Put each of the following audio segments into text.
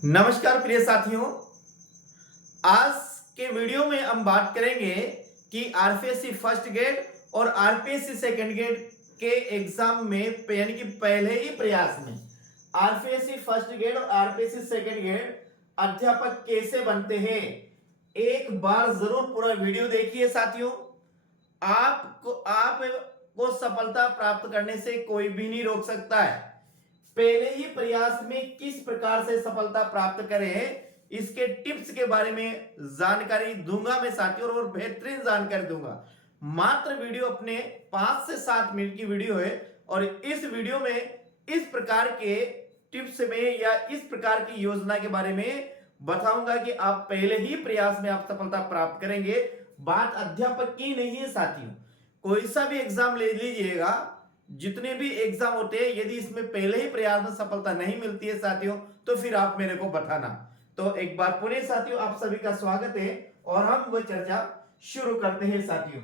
नमस्कार प्रिय साथियों। आज के वीडियो में हम बात करेंगे कि आरपीएससी फर्स्ट ग्रेड और आरपीएससी सेकंड ग्रेड के एग्जाम में यानी कि पहले ही प्रयास में आरपीएससी फर्स्ट ग्रेड और आरपीएससी सेकंड ग्रेड अध्यापक कैसे बनते हैं। एक बार जरूर पूरा वीडियो देखिए साथियों। आपको सफलता प्राप्त करने से कोई भी नहीं रोक सकता है। पहले ही प्रयास में किस प्रकार से सफलता प्राप्त करें, इसके टिप्स के बारे में जानकारी दूंगा मैं साथियों, और बेहतरीन जानकारी दूंगा। मात्र वीडियो अपने 5 से 7 मिनट की वीडियो है और इस वीडियो में इस प्रकार के टिप्स में या इस प्रकार की योजना के बारे में बताऊंगा कि आप पहले ही प्रयास में आप सफलता प्राप्त करेंगे। बात अध्यापक की नहीं है साथियों, कोई सा भी एग्जाम ले लीजिएगा, जितने भी एग्जाम होते हैं, यदि इसमें पहले ही प्रयास में सफलता नहीं मिलती है साथियों तो फिर आप मेरे को बताना। तो एक बार पुनः साथियों आप सभी का स्वागत है और हम वो चर्चा शुरू करते हैं साथियों।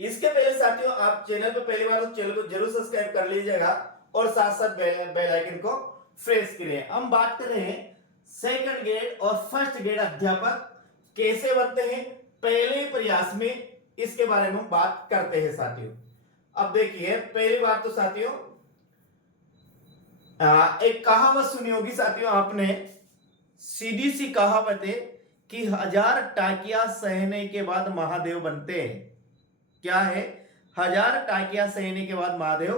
इसके पहले साथियों आप चैनल पर पहली बार तो चैनल को जरूर सब्सक्राइब कर लीजिएगा और साथ साथ बेल आइकन को प्रेस करिए। हम बात कर रहे हैं सेकंड ग्रेड और फर्स्ट ग्रेड अध्यापक कैसे बनते हैं पहले प्रयास में, इसके बारे में बात करते हैं साथियों। अब देखिए पहली बात तो साथियों एक कहावत सुनी होगी साथियों आपने, सीधी सी कहावत है कि 1000 टाकिया सहने के बाद महादेव बनते हैं। क्या है? 1000 टाकिया सहने के बाद महादेव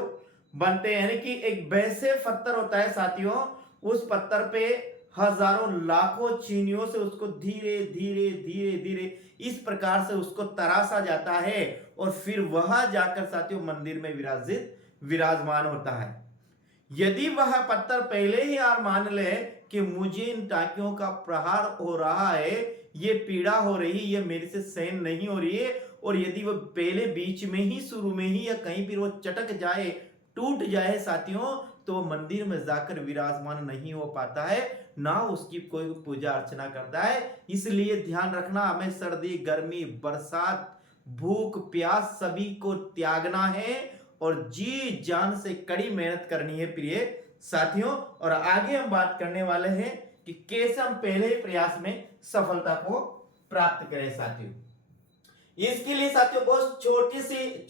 बनते हैं, यानी कि एक वैसे पत्थर होता है साथियों, उस पत्थर पे हजारों लाखों चीनियों से उसको धीरे धीरे धीरे धीरे इस प्रकार से उसको तराशा जाता है और फिर वह जाकर साथियों मंदिर में विराजमान होता है। यदि वह पत्थर पहले ही हार मान ले कि मुझे इन टाकियों का प्रहार हो रहा है, ये पीड़ा हो रही, ये मेरे से सहन नहीं हो रही है, और यदि वो पहले बीच में ही शुरू में ही या कहीं भी वो चटक जाए, टूट जाए साथियों, तो वो मंदिर में जाकर विराजमान नहीं हो पाता है, ना उसकी कोई पूजा अर्चना करता है। इसलिए ध्यान रखना, हमें सर्दी गर्मी बरसात भूख प्यास सभी को त्यागना है और जी जान से कड़ी मेहनत करनी है प्रिय साथियों। और आगे हम बात करने वाले हैं कि कैसे हम पहले ही प्रयास में सफलता को प्राप्त करें साथियों। इसके लिए साथियों बहुत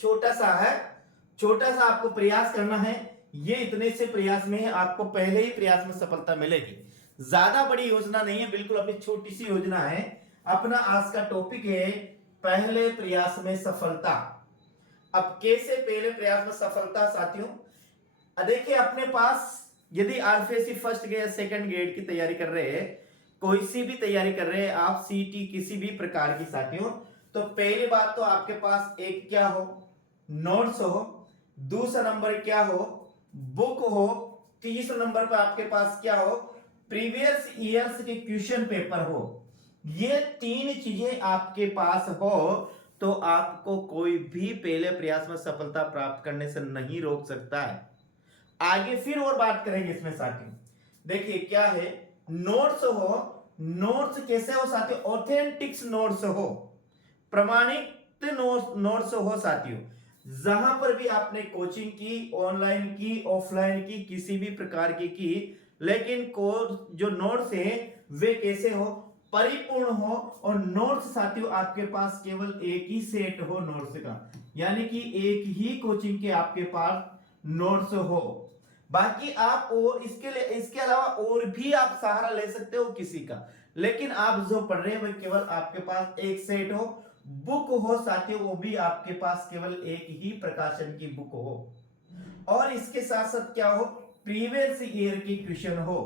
छोटा सा आपको प्रयास करना है। ये इतने से प्रयास में है, आपको पहले ही प्रयास में सफलता मिलेगी। ज्यादा बड़ी योजना नहीं है, बिल्कुल अपनी छोटी सी योजना है। अपना आज का टॉपिक है पहले प्रयास में सफलता। अब कैसे पहले प्रयास में सफलता साथियों? देखिए अपने पास यदि RPSC first grade second grade की तैयारी कर रहे हैं, कोई सी भी तैयारी कर रहे हैं आप, सीटी किसी भी प्रकार की साथियों, तो पहली बात तो आपके पास एक क्या हो, नोट्स हो। दूसरा नंबर क्या हो, बुक हो। तीसरा नंबर पर आपके पास क्या हो, प्रीवियस ईयर्स के क्वेश्चन पेपर हो। ये 3 चीजें आपके पास हो तो आपको कोई भी पहले प्रयास में सफलता प्राप्त करने से नहीं रोक सकता है। आगे फिर और बात करेंगे इसमें साथियों। देखिए क्या है, नोट्स हो। नोट्स कैसे हो साथियों? ऑथेंटिक्स नोट्स हो, प्रमाणित नोट्स हो साथियों। जहां पर भी आपने कोचिंग की, ऑनलाइन की, ऑफलाइन की, किसी भी प्रकार की, लेकिन कोर्स जो नोट्स है वे कैसे हो, परिपूर्ण हो। और नोट्स साथियों आपके पास केवल एक ही सेट हो नोट्स का, यानी कि एक ही कोचिंग के आपके पास नोट्स हो। बाकी आप और इसके अलावा और भी आप सहारा ले सकते हो किसी का, लेकिन आप जो पढ़ रहे हैं वह केवल आपके पास एक सेट हो। बुक हो साथियों, वो भी आपके पास केवल एक ही प्रकाशन की बुक हो। और इसके साथ साथ क्या हो, प्रीवियस ईयर की क्वेश्चन हो,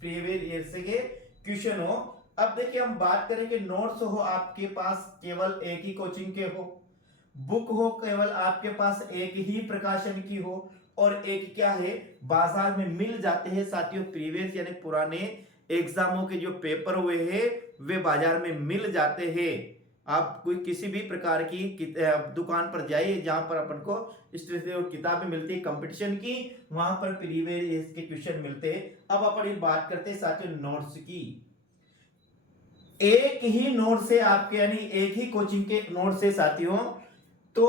प्रीवियस ईयर से के क्वेश्चन हो। अब देखिए हम बात करें कि नोट्स हो आपके पास केवल एक ही कोचिंग के हो, बुक हो केवल आपके पास एक ही प्रकाशन की हो, और एक क्या है बाजार में मिल जाते हैं साथियों, प्रीवियस यानी पुराने एग्जामों के जो पेपर हुए हैं वे बाजार में मिल जाते हैं। आप कोई किसी भी प्रकार की दुकान पर जाइए जहां पर अपन को इस तरह से किताबें मिलती है कंपटीशन की, वहां पर प्रीवियस के क्वेश्चन मिलते हैं। अब अपन बात करते हैं साथियों नोट्स की। एक ही नोट से आपके यानी एक ही कोचिंग के नोट से साथियों, तो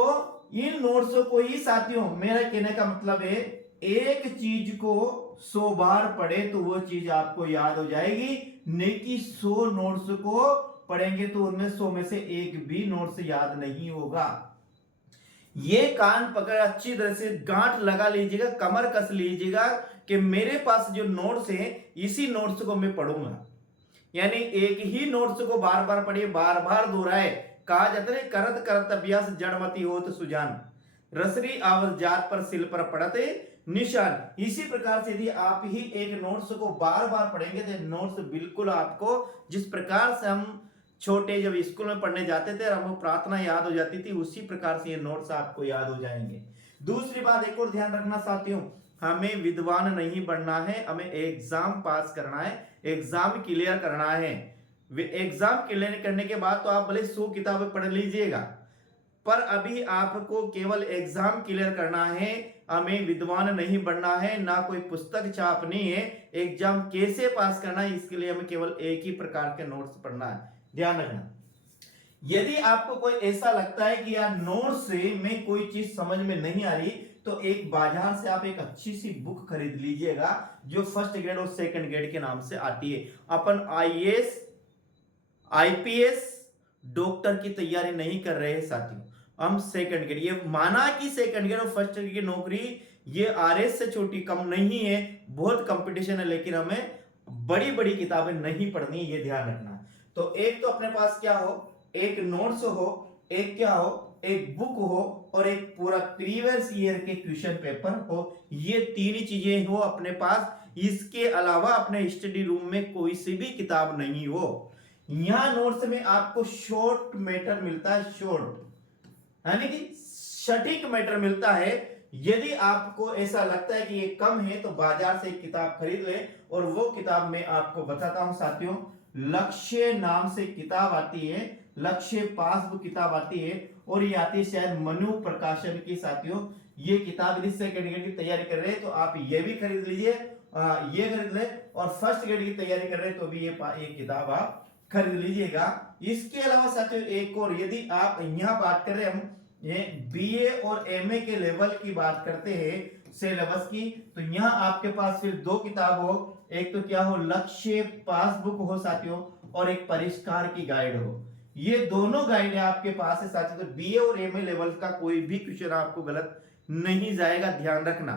इन नोट्स को ही साथियों, मेरा कहने का मतलब है एक चीज को 100 बार पढ़े तो वो चीज आपको याद हो जाएगी, नहीं कि 100 नोट्स को पढ़ेंगे तो उनमें 100 में से एक भी नोट्स याद नहीं होगा। ये कान पकड़ अच्छी तरह से गांठ लगा लीजिएगा, कमर कस लीजिएगा कि मेरे पास जो नोट्स है इसी नोट्स को मैं पढ़ूंगा। यानी एक ही नोट्स को बार बार पढ़िए, बार बार दोहराए। कहा जाता है करत करत अभ्यास जड़मती हो तो सुजान, रसरी आवत जात पर सिल पर पड़ते निशान। इसी प्रकार से यदि आप ही एक नोट्स को बार बार पढ़ेंगे तो नोट्स बिल्कुल आपको, जिस प्रकार से हम छोटे जब स्कूल में पढ़ने जाते थे और हमको प्रार्थना याद हो जाती थी, उसी प्रकार से ये नोट्स आपको याद हो जाएंगे। दूसरी बात एक और ध्यान रखना साथियों, हमें विद्वान नहीं बनना है, हमें एग्जाम पास करना है, एग्जाम क्लियर करना है। एग्जाम क्लियर करने के बाद तो आप भले 100 किताबें पढ़ लीजिएगा, पर अभी आपको केवल एग्जाम क्लियर करना है, हमें विद्वान नहीं बनना है, ना कोई पुस्तक छापनी है। एग्जाम कैसे पास करना है इसके लिए हमें केवल एक ही प्रकार के नोट्स पढ़ना है, ध्यान रखना। यदि आपको कोई ऐसा लगता है कि यार नोट्स से में कोई चीज समझ में नहीं आ रही, तो एक बाजार से आप एक अच्छी सी बुक खरीद लीजिएगा जो फर्स्ट ग्रेड और सेकंड ग्रेड के नाम से आती है। अपन आईएएस आईपीएस डॉक्टर की तैयारी नहीं कर रहे हैं साथियों, हम सेकंड ग्रेड, ये माना कि सेकंड ग्रेड और फर्स्ट ग्रेड की नौकरी ये आरएस से छोटी कम नहीं है, बहुत कंपटीशन है, लेकिन हमें बड़ी बड़ी किताबें नहीं पढ़नी है, ये ध्यान रखना। तो एक तो अपने पास क्या हो, एक नोट्स हो, एक क्या हो, एक बुक हो, और एक पूरा प्रीवियस ईयर के क्वेश्चन पेपर हो। ये तीन चीजें हो अपने पास। इसके अलावा अपने स्टडी रूम में कोई सी भी किताब नहीं हो। यहां नोट्स में आपको शॉर्ट मैटर मिलता है, शॉर्ट यानी कि सटीक मैटर मिलता है। यदि आपको ऐसा लगता है कि ये कम है तो बाजार से एक किताब खरीद ले, और वो किताब मैं आपको बताता हूं साथियों, लक्ष्य नाम से किताब आती है, लक्ष्य पासबुक किताब आती है, और ये आती है शायद मनु प्रकाशन की साथियों। ये किताब यदि सेकंड ग्रेड की तैयारी कर रहे हैं तो आप ये भी खरीद लीजिए, ये खरीद ले, और फर्स्ट ग्रेड की तैयारी कर रहे हैं तो भी ये किताब आप खरीद लीजिएगा। इसके अलावा साथियों एक और, यदि आप यहाँ बात कर रहे हैं, हम ये बीए और एमए के लेवल की बात करते हैं सिलेबस की, तो यहाँ आपके पास फिर दो किताब हो, एक तो क्या हो, लक्ष्य पासबुक हो साथियों, और एक परिष्कार की गाइड हो। ये दोनों गाइड आपके पास है साथियों, तो बीए और एमए लेवल का कोई भी क्वेश्चन आपको गलत नहीं जाएगा, ध्यान रखना।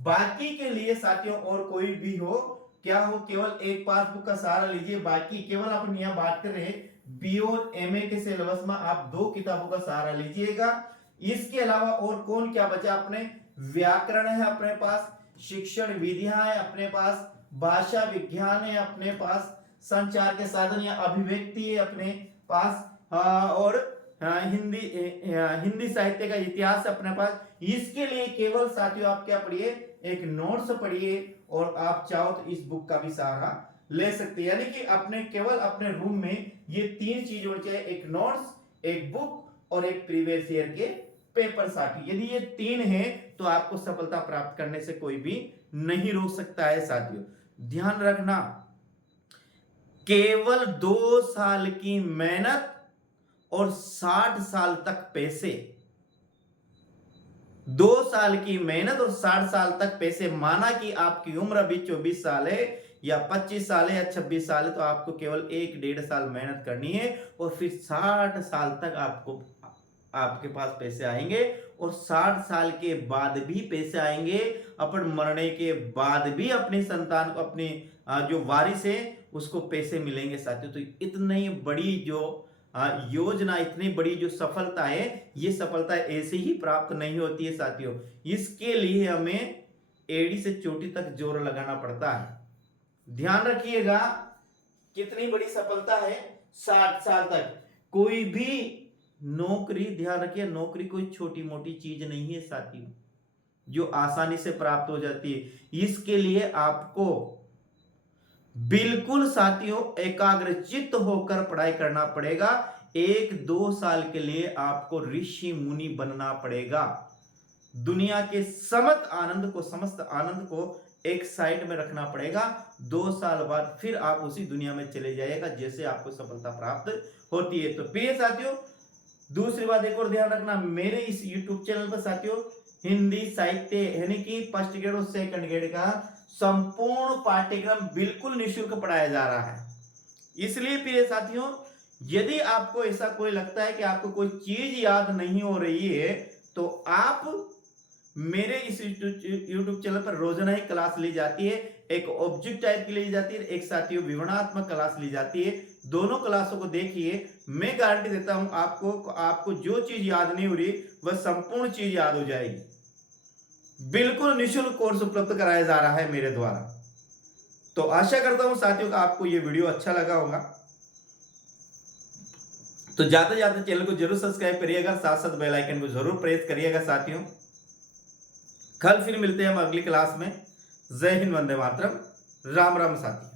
बाकी के लिए साथियों और कोई भी हो, क्या हो, केवल एक पासबुक का सहारा लीजिए। बाकी केवल अपन यहाँ बात कर रहे हैं बी और एमए के सिलेबस में आप दो किताबों का सहारा लीजिएगा। इसके अलावा और कौन क्या बचा, अपने व्याकरण है अपने पास, शिक्षण विधियां है अपने पास, भाषा विज्ञान है अपने पास, संचार के साधन या अभिव्यक्ति है अपने पास, और हिंदी साहित्य का इतिहास अपने पास। इसके लिए केवल साथियों आप क्या पढ़िए, एक नोट्स पढ़िए, और आप चाहो तो इस बुक का भी सहारा ले सकते हैं। यानी कि अपने केवल अपने रूम में ये तीन चीज होनी चाहिए, एक नोट्स, एक बुक और एक प्रीवियस ईयर के पेपर साथी। यदि ये तीन है तो आपको सफलता प्राप्त करने से कोई भी नहीं रोक सकता है साथियों। ध्यान रखना, केवल 2 साल की मेहनत और 60 साल तक पैसे, 2 साल की मेहनत और 60 साल तक पैसे। माना कि आपकी उम्र अभी 24 साल है या 25 साल है या 26 साल है, तो आपको केवल 1-1.5 साल मेहनत करनी है, और फिर 60 साल तक आपको आपके पास पैसे आएंगे, और 60 साल के बाद भी पैसे आएंगे। अपन मरने के बाद भी अपनी संतान को, अपनी जो वारिस है उसको पैसे मिलेंगे साथियों। तो इतनी बड़ी जो योजना, इतनी बड़ी जो सफलता है, ये सफलता ऐसे ही प्राप्त नहीं होती है साथियों। इसके लिए हमें एड़ी से चोटी तक जोर लगाना पड़ता है। ध्यान रखिएगा, कितनी बड़ी सफलता है, 60 साल तक। कोई भी नौकरी, ध्यान रखिए, नौकरी कोई छोटी मोटी चीज नहीं है साथियों जो आसानी से प्राप्त हो जाती है। इसके लिए आपको बिल्कुल साथियों एकाग्रचित्त होकर पढ़ाई करना पड़ेगा। 1-2 साल के लिए आपको ऋषि मुनि बनना पड़ेगा। दुनिया के समस्त आनंद को एक साइड में रखना पड़ेगा। 2 साल बाद फिर आप उसी दुनिया में चले जाइएगा जैसे आपको सफलता प्राप्त होती है। तो प्रिय साथियों, दूसरी बात एक और ध्यान रखना, मेरे इस YouTube चैनल पर साथियों हिंदी साहित्य यानी कि फर्स्ट ग्रेड और सेकंड ग्रेड का संपूर्ण पाठ्यक्रम बिल्कुल निःशुल्क पढ़ाया जा रहा है। इसलिए प्रिय साथियों, यदि आपको ऐसा कोई लगता है कि आपको कोई चीज याद नहीं हो रही है, तो आप मेरे इस YouTube चैनल पर रोजाना ही क्लास ली जाती है। एक ऑब्जेक्ट टाइप की ली जाती है, एक साथियों विवरणात्मक क्लास ली जाती है। दोनों क्लासों को देखिए, मैं गारंटी देता हूं आपको जो चीज याद नहीं हो रही वह संपूर्ण चीज याद हो जाएगी। बिल्कुल निःशुल्क कोर्स उपलब्ध कराया जा रहा है मेरे द्वारा। तो आशा करता हूं साथियों का आपको यह वीडियो अच्छा लगा होगा। तो ज्यादा से ज्यादा चैनल को जरूर सब्सक्राइब करिएगा, साथ साथ बेल आइकन को जरूर प्रेस करिएगा साथियों। कल फिर मिलते हैं हम अगली क्लास में। जय हिंद, वंदे मातरम, राम राम साथियों।